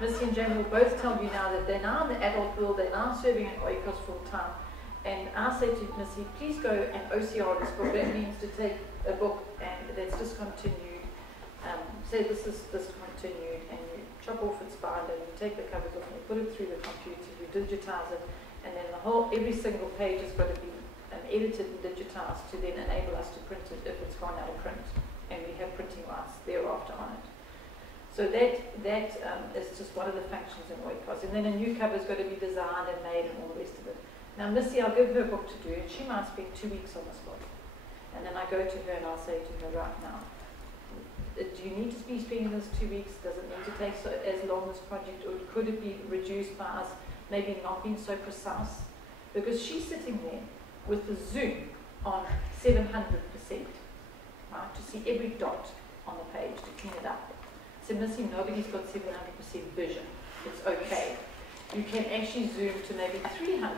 Missy and Jamie will both tell you now that they're now in the adult world, they're now serving in Oikos full time. And I say to Missy, please go and OCR this book. That means to take a book and that's discontinued, say this is discontinued, and you chop off its binder, you take the covers off, and you put it through the computer, you digitize it, and then every single page has got to be edited and digitized to then enable us to print it if it's gone out of print. And we have printing rights thereafter on it. So that is just one of the functions in Oikos. And then a new cover's got to be designed and made and all the rest of it. Now Missy, I'll give her a book to do, and she might spend 2 weeks on this book. And then I go to her and I'll say to her, right now, do you need to be spending this 2 weeks? Does it need to take as long this project, or could it be reduced by us maybe not being so precise? Because she's sitting there with the zoom on 700%, right, to see every dot on the page, to clean it up. So Missy, nobody's got 700% vision. It's okay. You can actually zoom to maybe 300,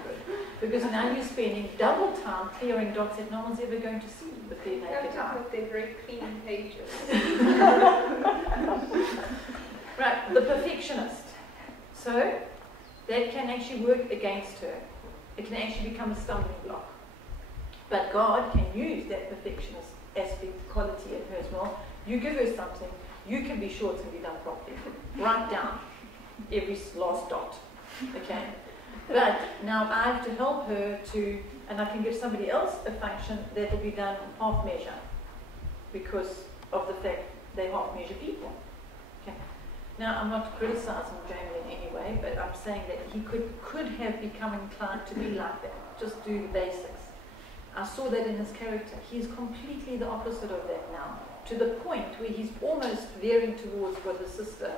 because now you're spending double time clearing dots that no one's ever going to see with their naked eye. With their very clean pages. Right, the perfectionist. So that can actually work against her. It can actually become a stumbling block. But God can use that perfectionist aspect, quality in her as well. You give her something, you can be sure it's going to be done properly. Write down every last dot. Okay? But now I have to help her to, and I can give somebody else a function that will be done half measure, because of the fact they half measure people. Okay? Now I'm not criticizing Jamie in any way, but I'm saying that he could have become inclined to be like that. Just do the basics. I saw that in his character. He's completely the opposite of that now, to the point where he's almost veering towards what his sister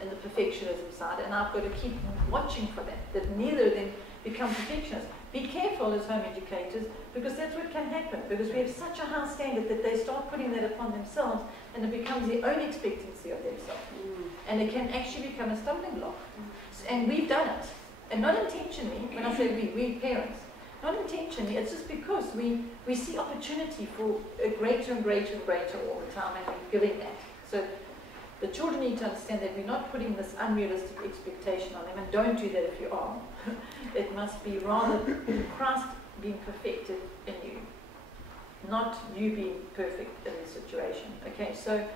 and the perfectionism side, and I've got to keep watching for that neither of them become perfectionists. Be careful as home educators, because that's what can happen, because we have such a high standard that they start putting that upon themselves, and it becomes their own expectancy of themselves. And it can actually become a stumbling block. And we've done it, and not intentionally. When I say we parents, not intentionally, it's just because we see opportunity for a greater and greater and greater all the time, and we're giving that. So the children need to understand that we're not putting this unrealistic expectation on them, and don't do that if you are. It must be rather Christ being perfected in you, not you being perfect in the situation. Okay, so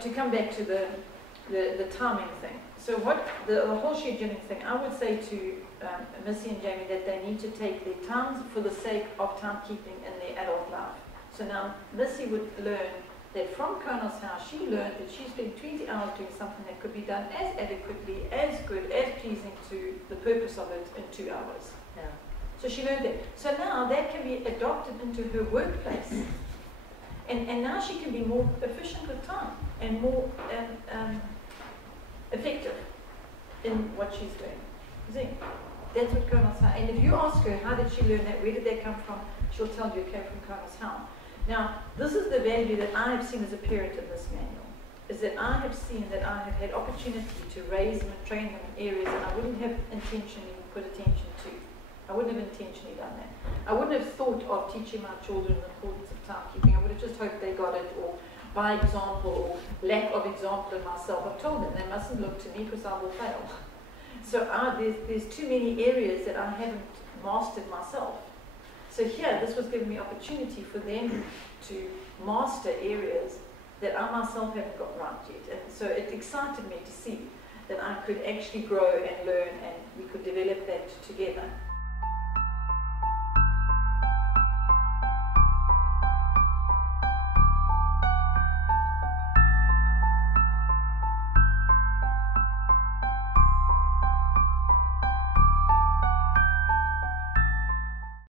to come back to the timing thing. So what the whole scheduling thing, I would say to Missy and Jamie that they need to take their times for the sake of timekeeping in their adult life. So now Missy would learn that from KONOS H.O.W, she learned that she spent 20 hours doing something that could be done as adequately, as good, as pleasing to the purpose of it in 2 hours. Yeah. So she learned that. So now that can be adopted into her workplace. And now she can be more efficient with time and more effective in what she's doing. See? That's what KONOS H.O.W. And if you ask her, how did she learn that? Where did that come from? She'll tell you it came from KONOS H.O.W. Now, this is the value that I have seen as a parent in this manual, is that I have seen that I have had opportunity to raise them and train them in areas that I wouldn't have intentionally put attention to. I wouldn't have intentionally done that. I wouldn't have thought of teaching my children the importance of timekeeping. I would have just hoped they got it, or by example, or lack of example in myself. I've told them they mustn't look to me because I will fail. So there's too many areas that I haven't mastered myself. So here, this was giving me opportunity for them to master areas that I myself haven't got right yet. And so it excited me to see that I could actually grow and learn, and we could develop that together.